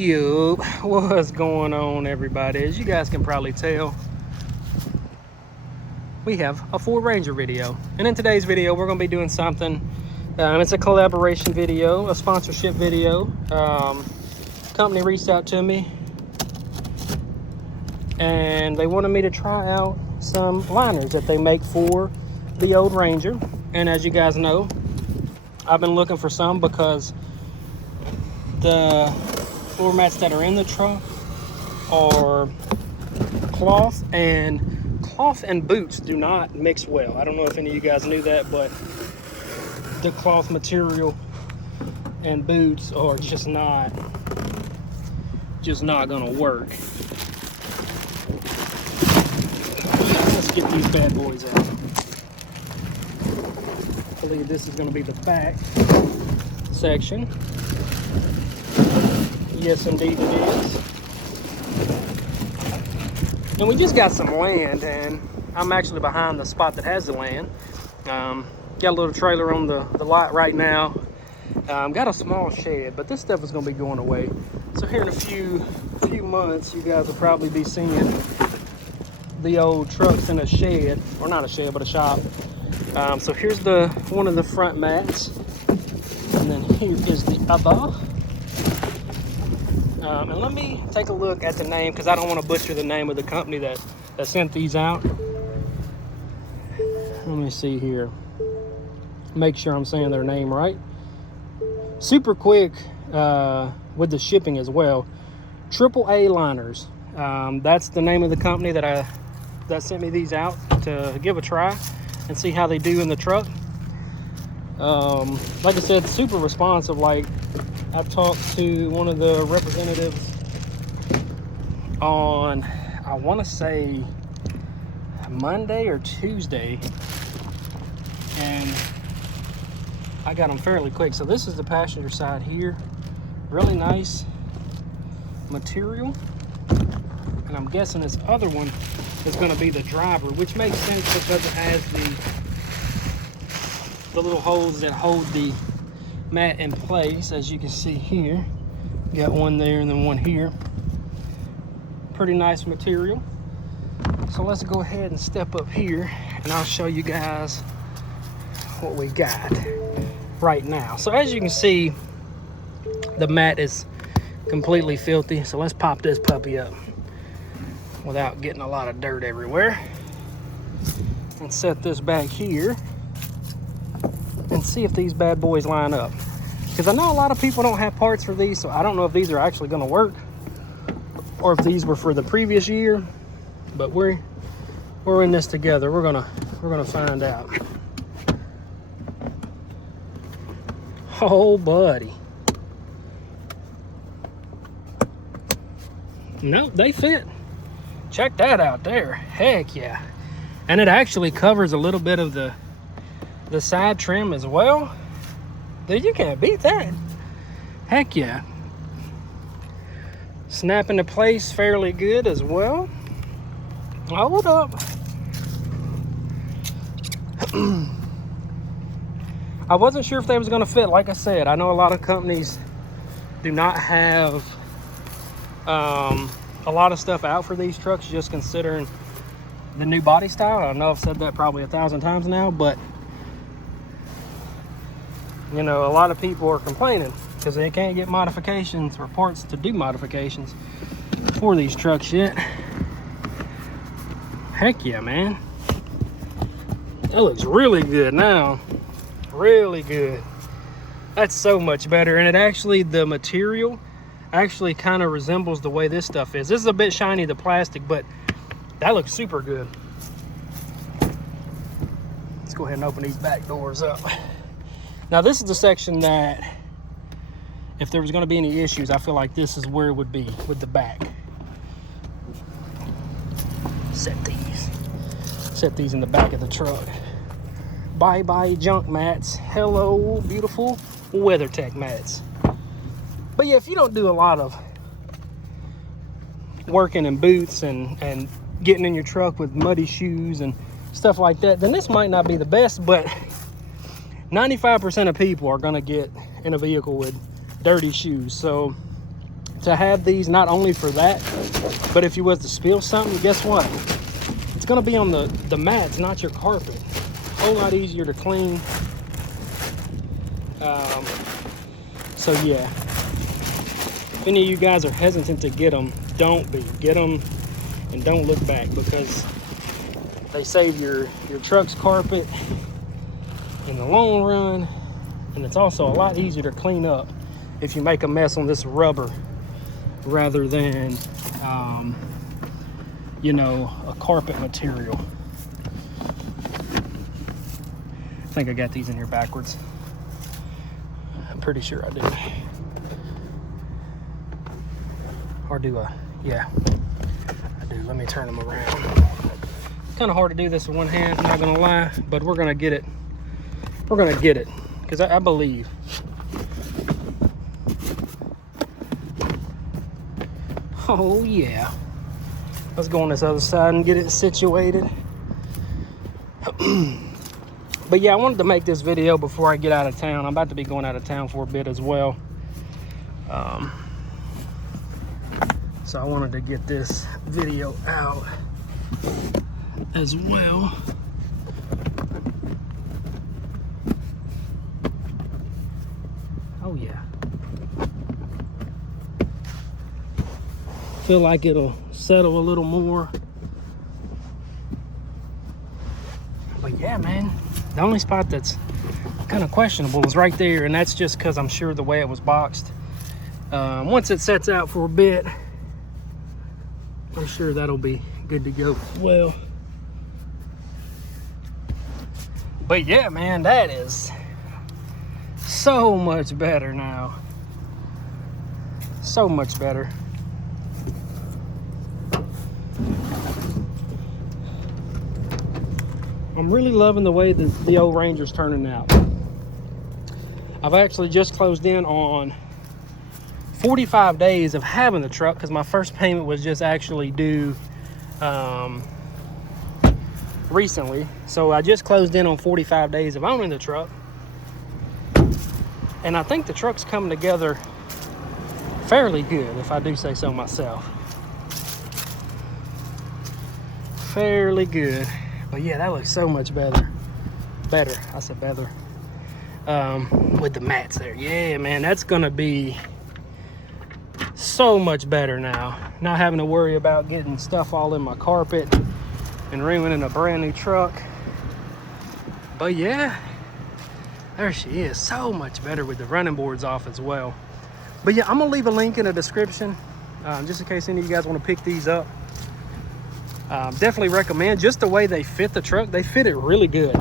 Yo, what's going on, everybody? As you guys can probably tell, we have a Ford Ranger video, and in today's video we're going to be doing something. It's a collaboration video, a sponsorship video. Company reached out to me and they wanted me to try out some liners that they make for the old Ranger. And as you guys know, I've been looking for some because the floor mats that are in the truck are cloth, and boots do not mix well. I don't know if any of you guys knew that, but the cloth material and boots are just not gonna work. Let's get these bad boys out. I believe this is gonna be the back section. Yes, indeed it is. And we just got some land, and I'm actually behind the spot that has the land. Got a little trailer on the lot right now. Got a small shed, but this stuff is going to be going away. So here in a few months, you guys will probably be seeing the old trucks in a shed, or not a shed, but a shop. So here's one of the front mats, and then here is the other. And let me take a look at the name, because I don't want to butcher the name of the company that sent these out. Let me see here. Make sure I'm saying their name right. Super quick with the shipping as well. Triplealiners. That's the name of the company that sent me these out to give a try and see how they do in the truck. Like I said, super responsive. Like, I talked to one of the representatives on, I want to say Monday or Tuesday, and I got them fairly quick. So this is the passenger side here. Really nice material. And I'm guessing this other one is going to be the driver, which makes sense because it has the little holes that hold the mat in place. As you can see here, got one there and then one here. Pretty nice material. So let's go ahead and step up here, and I'll show you guys what we got right now. So as you can see, the mat is completely filthy. So let's pop this puppy up without getting a lot of dirt everywhere, and set this back here and see if these bad boys line up, because I know a lot of people don't have parts for these, so I don't know if these are actually going to work or if these were for the previous year. But we're in this together. We're gonna find out. Oh, buddy. Nope, they fit. Check that out there. Heck yeah. And it actually covers a little bit of the side trim as well. Dude, you can't beat that. Heck yeah. Snap into place fairly good as well. Hold up. I wasn't sure if they was going to fit. Like I said, I know a lot of companies do not have a lot of stuff out for these trucks, just considering the new body style. I know I've said that probably 1,000 times now, but you know, a lot of people are complaining because they can't get modifications or parts to do modifications for these trucks yet. Heck yeah, man. That looks really good now. Really good. That's so much better. And it actually, the material actually kind of resembles the way this stuff is. This is a bit shiny, the plastic, but that looks super good. Let's go ahead and open these back doors up. Now this is the section that, if there was going to be any issues, I feel like this is where it would be, with the back. Set these in the back of the truck. Bye bye junk mats. Hello beautiful Weathertech mats. But yeah, if you don't do a lot of working in boots and getting in your truck with muddy shoes and stuff like that, then this might not be the best. But 95% of people are going to get in a vehicle with dirty shoes. So to have these, not only for that, but if you was to spill something, guess what? It's gonna be on the mats, not your carpet. A whole lot easier to clean. So yeah, if any of you guys are hesitant to get them, don't be. Get them and don't look back, because they save your truck's carpet in the long run, and it's also a lot easier to clean up if you make a mess on this rubber rather than you know, a carpet material. I think I got these in here backwards. I'm pretty sure I do. Or do I? Yeah, I do. Let me turn them around. It's kind of hard to do this with one hand, I'm not gonna lie, but we're gonna get it. We're gonna get it, because I believe. Oh yeah. Let's go on this other side and get it situated. But yeah, I wanted to make this video before I get out of town. I'm about to be going out of town for a bit as well. So I wanted to get this video out as well. Oh yeah. Feel like it'll settle a little more. But yeah, man, the only spot that's kind of questionable is right there, and that's just because I'm sure the way it was boxed. Once it sets out for a bit, I'm sure that'll be good to go as well. But yeah, man, that is so much better now. So much better. I'm really loving the way that the old Ranger's turning out. I've actually just closed in on 45 days of having the truck, because my first payment was just actually due recently. So I just closed in on 45 days of owning the truck. And I think the truck's coming together fairly good, if I do say so myself. Fairly good. But yeah, that looks so much better. I said better. With the mats there. Yeah, man, that's gonna be so much better now. Not having to worry about getting stuff all in my carpet and ruining a brand new truck. But yeah, there she is. So much better with the running boards off as well. But yeah, I'm gonna leave a link in the description, just in case any of you guys want to pick these up. Definitely recommend. Just the way they fit the truck, they fit it really good.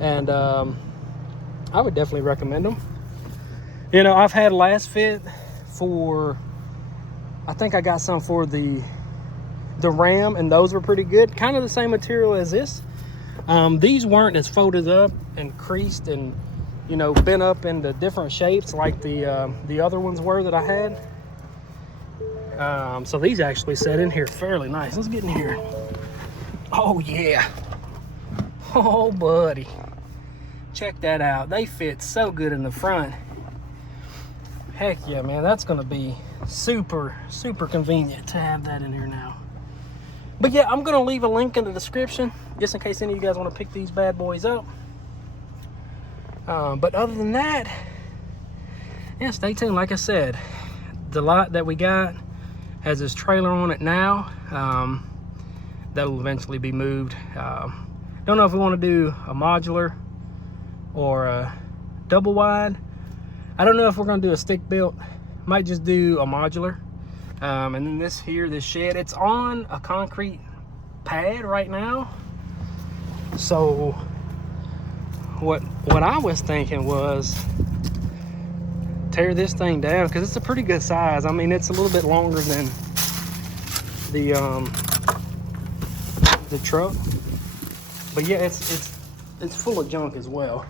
And I would definitely recommend them. You know, I've had last fit for, I think I got some for the Ram, and those were pretty good. Kind of the same material as this. These weren't as folded up and creased and, you know, bent up into different shapes like the other ones were that I had. So these actually set in here fairly nice. Let's get in here. Oh yeah. Oh buddy, check that out. They fit so good in the front. Heck yeah, man, that's gonna be super convenient to have that in here now. But yeah, I'm gonna leave a link in the description just in case any of you guys want to pick these bad boys up. But other than that, yeah, stay tuned. Like I said, the lot that we got has this trailer on it now. That will eventually be moved. Don't know if we want to do a modular or a double wide. I don't know if we're going to do a stick built. Might just do a modular. And then this here, this shed, it's on a concrete pad right now. So what I was thinking was tear this thing down, because it's a pretty good size. I mean, it's a little bit longer than the truck, but yeah, it's full of junk as well.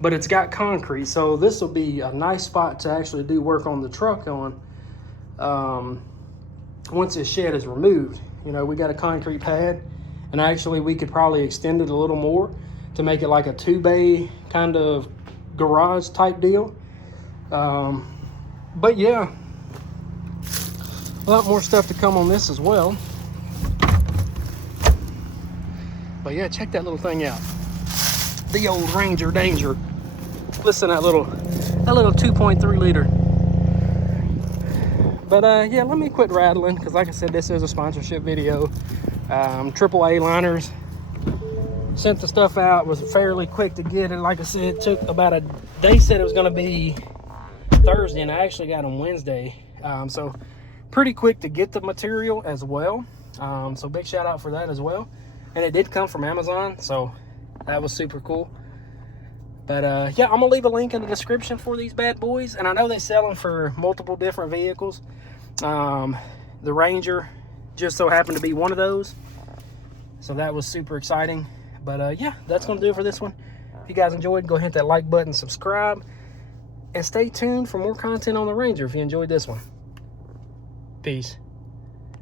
But it's got concrete, so this will be a nice spot to actually do work on the truck on. Once this shed is removed, you know, we got a concrete pad, and actually we could probably extend it a little more to make it like a 2-bay kind of garage type deal. But yeah, A lot more stuff to come on this as well. But yeah, check that little thing out. The old Ranger Danger. Listen to that little 2.3 liter. But yeah, let me quit rattling, because like I said, this is a sponsorship video. Triplealiners sent the stuff out, was fairly quick to get it. Like I said, it took about a, they said it was gonna be Thursday, and I actually got on Wednesday. So pretty quick to get the material as well. So big shout out for that as well. And it did come from Amazon, so that was super cool. But yeah, I'm gonna leave a link in the description for these bad boys. And I know they sell them for multiple different vehicles. The Ranger just so happened to be one of those. So that was super exciting. But yeah, that's gonna do it for this one. If you guys enjoyed, go hit that like button, subscribe, and stay tuned for more content on the Ranger if you enjoyed this one. Peace.